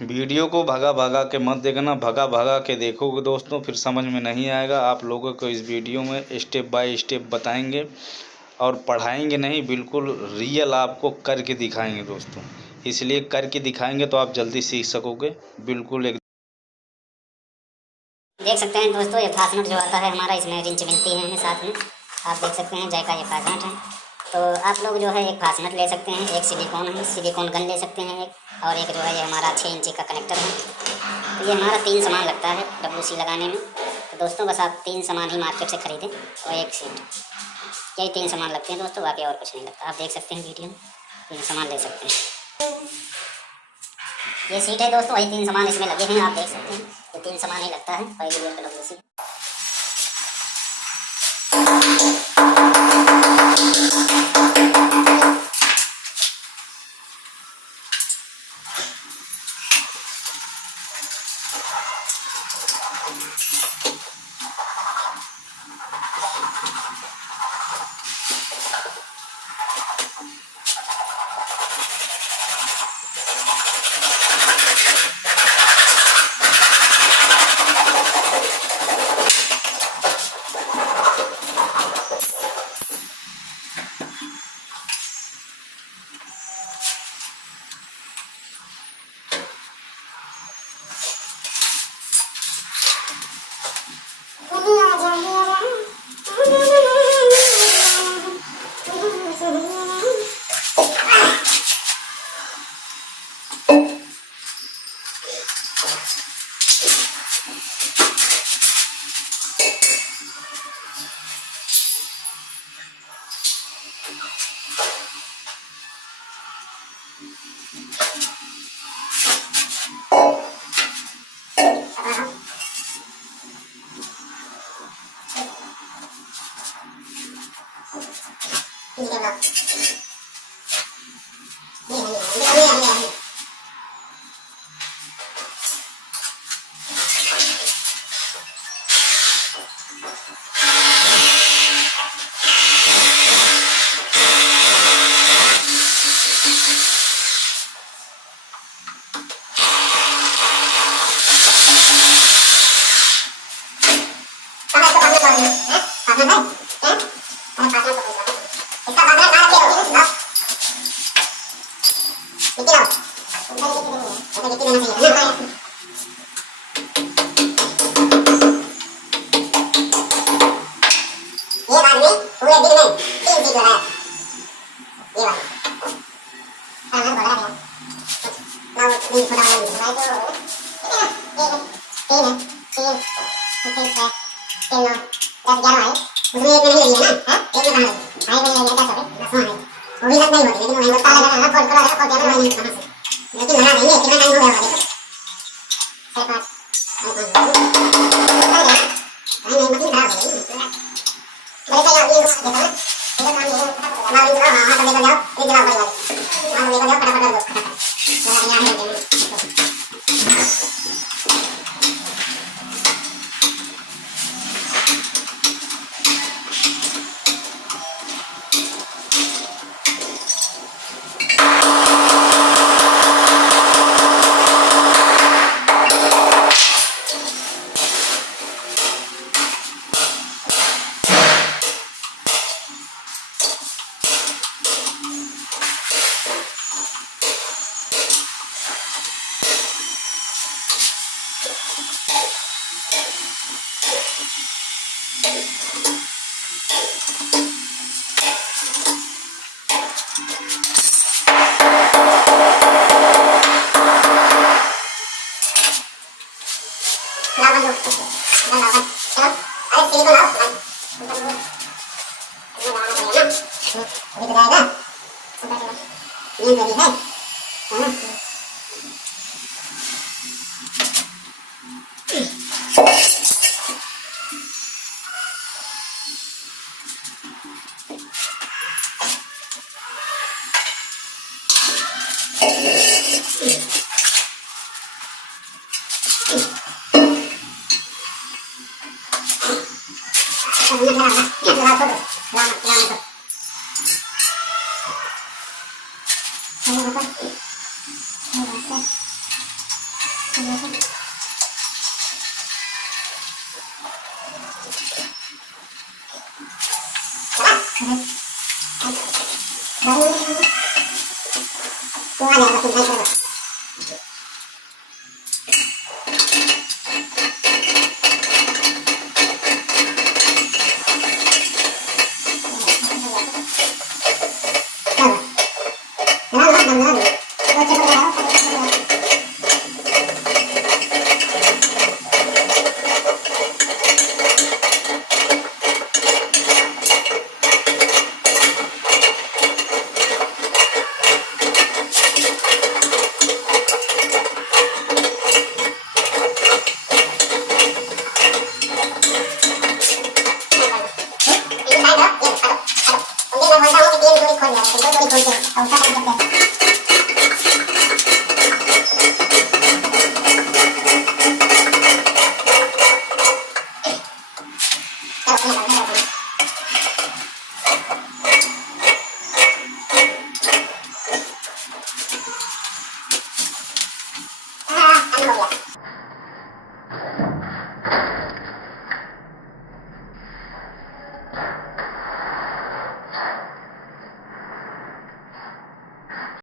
Video को भगा भगा के मत देखना, भगा भगा के देखोगे दोस्तों फिर समझ में नहीं आएगा। आप लोगों को इस वीडियो में स्टेप बाय स्टेप बताएंगे और पढ़ाएंगे नहीं, बिल्कुल रियल आपको करके दिखाएंगे दोस्तों। इसलिए करके दिखाएंगे तो आप जल्दी सीख सकोगे। बिल्कुल एक देख सकते हैं दोस्तों, ये फास्टनट जो आता है हमारा, इसमें रिंच मिलती है हमें साथ में। आप देख सकते हैं जय का ये फास्टनट है। तो आप लोग जो है एक फास्टनट ले सकते हैं, एक सिलिकॉन है, सिलिकॉन गन ले सकते हैं एक, और एक जो है ये हमारा 6 इंची का कनेक्टर है। तो ये हमारा 3 सामान लगता है WC लगाने में। तो दोस्तों बस आप 3 सामान ही मार्केट से ख़रीदें और एक सीट, यही 3 सामान लगते हैं दोस्तों, बाकी और कुछ नहीं लगता। आप देख सकते हैं वीडियो में, 3 सामान ले सकते हैं। ये सीट है दोस्तों, वही 3 सामान इसमें लगे हैं, आप देख सकते हैं। ये 3 सामान ही लगता है, पहली गेट का WC।